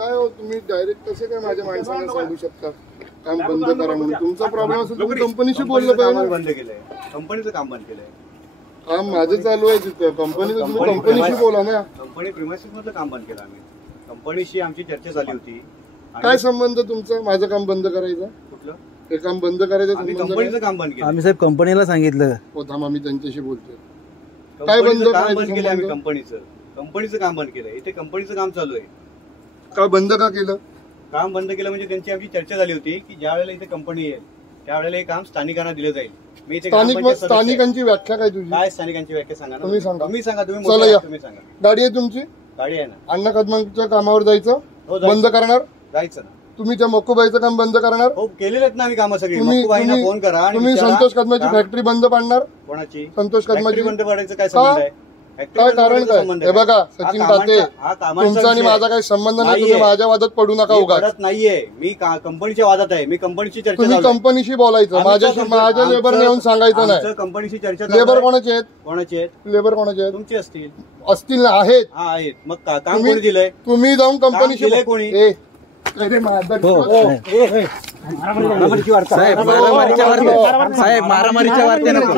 काय हो तुम्ही डायरेक्ट कसे काय माझ्या माणसाला सांगू शकता काम बंद करा म्हणून? तुमचा प्रॉब्लेम असेल तुम्ही कंपनीशी बोललं पाहिजे. बंद केलंय, कंपनीचं काम बंद केलंय. काम माझं चालू आहे तिथं कंपनीचं, तुम्ही कंपनीशी बोला ना. कंपनी प्रिमायसिस मधलं काम बंद केलं आम्ही. कंपनीशी आमची चर्चा झाली होती. काय संबंध तुमचा माझं काम बंद करायचं? कुठलं हे काम बंद करायचं? आम्ही कंपनीचं काम बंद केलं. आम्ही साहेब कंपनीला सांगितलं. हो थांब, आम्ही त्यांच्याशी बोलतोय. काय बंद केलं आम्ही? कंपनीचं काम बंद केलंय. इथे कंपनीचं काम चालू आहे. का बंद का केलं? काम बंद केलं म्हणजे त्यांची आमची चर्चा झाली होती की ज्या वेळेला इथे कंपनी येईल त्यावेळेला हे काम स्थानिकांना दिलं जाईल. मी इथे स्थानिकांची व्याख्या काय तुझी? काय स्थानिकांची व्याख्या सांगा ना. तुम्ही सांगा. तुम्ही सांगा. तुम्ही चला या. तुम्ही सांगा. गाडी आहे तुमची? गाडी आहे ना. अण्णा कदमांच्या कामावर जायचं बंद करणार? जायचं ना. तुम्ही त्या मक्कोबाईचं काम बंद करणार? हो केलेलं आहेत ना आम्ही कामं सगळी. मक्कोबाईंना फोन करा. तुम्ही संतोष कदमाची फॅक्टरी बंद पाडणार? कोणाची? संतोष कदमाची बंद पाडायचं काय संबंध आहे? काय कारण काय? हे बघा सचिन काते, तुमचा आणि माझा काही संबंध नाही. तुम्ही माझ्या वादात पडू नका. उगाच नाहीये. मी कंपनीच्या वादात आहे. मी कंपनीची चर्चा. तुम्ही कंपनीशी बोलायचं, माझ्या लेबरने येऊन सांगायचं नाही. कंपनीची चर्चा. लेबर कोणाचे आहेत? कोणाचे आहेत? लेबर कोणाचे आहेत? तुमची असतील. असतील ना? आहेत. हा आहेत. मग काम कोणी दिलंय? तुम्ही जाऊन कंपनीशी कोणी? साहेब मारामारीच्या वार्ते नको. मारामारीच्या वार्ते नको.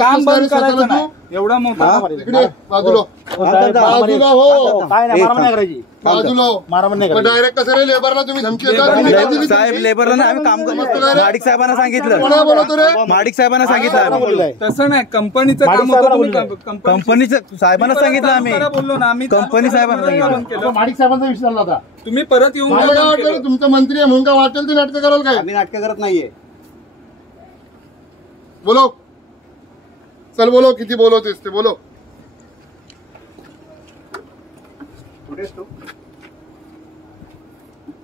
काम बंद करायचं एवढा मोठा इकडे बाजूला हो, बाजूला डायरेक्ट कसं रे लेबरला तुम्ही धमकी देता? साहेब लेबरला आम्ही काम करतो. माडिक साहेबांना सांगितलं. बोलतो रे? माडिक साहेबांना सांगितलं. तसं नाही, कंपनीचं काम होतं. कंपनीचं साहेबांना सांगितलं आम्ही. बोललो ना आम्ही. कंपनी साहेबांना सांगितलं. माडिक साहेबांचा विषय झाला होता. तुम्ही परत येऊन मला काय वाटलं तुमचा मंत्री आहे म्हणून काय वाटेल ते नाटकं कराल काय? आम्ही नाटकं करत नाहीये. बोलो चल, बोलो किती बोलवतेस ते बोलो. कुठेस तू?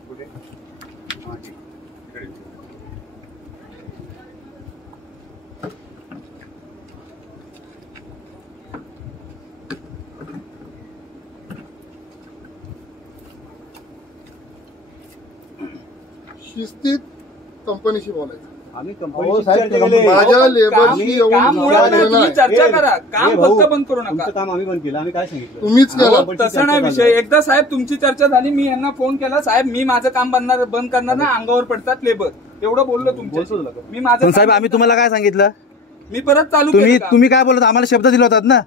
कुठे? शिस्तीत कंपनीशी बोलायचं. आम्ही माझ्या लेबरशी येऊन चर्चा करा. काम फक्त बंद करू नका. काम आम्ही बंद केलं. आम्ही काय सांगितलं? तुम्हीच केलं. तसं नाही विषय. एकदा साहेब तुमची चर्चा झाली, मी यांना फोन केला, साहेब मी माझं काम बंद करणार ना, अंगावर पडतात लेबर, एवढं बोललो तुमच्या. मी माझं साहेब आम्ही तुम्हाला काय सांगितलं? मी परत चालू तुम्ही काय बोलत? आम्हाला शब्द दिला होतात ना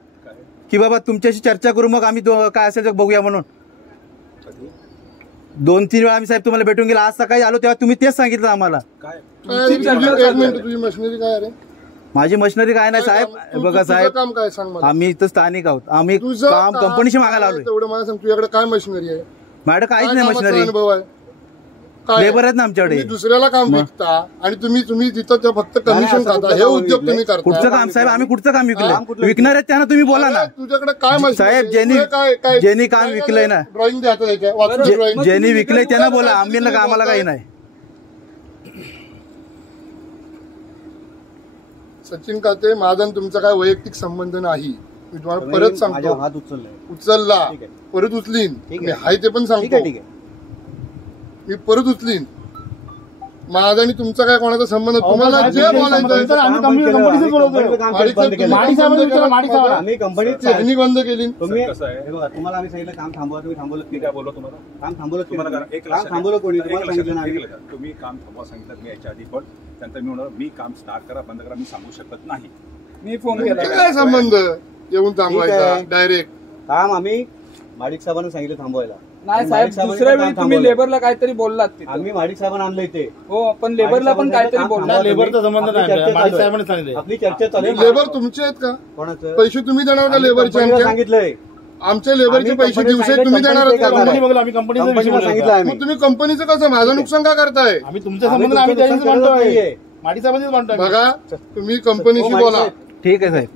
की बाबा तुमच्याशी चर्चा करू, मग आम्ही काय असेल बघूया म्हणून. 2-3 वेळा आम्ही साहेब तुम्हाला भेटून गेला. आज सकाळी आलो तेव्हा तुम्ही तेच सांगितलं आम्हाला. तुझी मशिनरी काय रे? माझी मशिनरी काय नाही साहेब. बघा साहेब, काम काय सांग मला. आम्ही इथं स्थानिक आहोत. आम्ही काम कंपनीशी मागायला आलोय. तेवढं मला सांग, तुझ्याकडे काय मशिनरी आहे? माझ्याकडे काहीच नाही मशिनरी. अनुभव आहे लेबर आहेत ना आमच्याकडे. दुसऱ्याला काम विकता आणि तुम्ही तिथं फक्त कमिशन खाता. हे उद्योग तुम्ही करता. कुठचं काम साहेब? आम्ही कुठचं काम विकलं? विकणार आहेत त्यांना तुम्ही बोला ना. तुझ्याकडे काय साहेब ज्यांनी काम विकलंय ना, ड्रॉइंग द्या. ज्यांनी विकलंय त्यांना बोला. आम्हाला काही नाही. सचिन काते, माझा तुमचा काय वैयक्तिक संबंध नाही. मी तुम्हाला परत सांगतो. हात उचलला परत उचलीन. मी हाय ते पण सांगतो. मी परत उचलीन. माझा आणि तुमचा काय कोणाचा संबंध? तुम्हाला जे बोलायचं त्यांनी बंद केली. तुम्हाला आम्ही सांगितलं काम थांबवा. तुम्ही थांबवलं की काय? बोललो तुम्हाला काम थांबवलं. काम थांबवलं कोणी? तुम्हाला सांगितलं. तुम्ही काम थांबवा सांगितलं मी याच्या आधी, पण त्यानंतर मी म्हणणार मी काम स्टार्ट करा बंद करा मी सांगू शकत नाही. मी फोन केला. काय संबंध येऊन थांबवायचा? डायरेक्ट काम आम्ही माडिक साहेबांना सांगितलं थांबवायला. नाही साहेब, दुसऱ्या वेळी तुम्ही लेबरला काहीतरी बोललात. आम्ही माडिक साहेबांना आणलं इथे. हो, पण लेबरला पण काहीतरी बोलला. लेबरचा संबंध नाही. आपली चर्चा चालू. लेबर तुमचे आहेत का? कोणाचं पैसे तुम्ही देणार का लेबरचे? सांगितलंय आमच्या लेबरचे पैसे दिवसे तुम्ही देणार का? सांगितलं तुम्ही कंपनीचं कसं माझं नुकसान का करताय? आम्ही तुमच्या संबंध आम्ही बघा तुम्ही कंपनीशी बोला. ठीक आहे साहेब.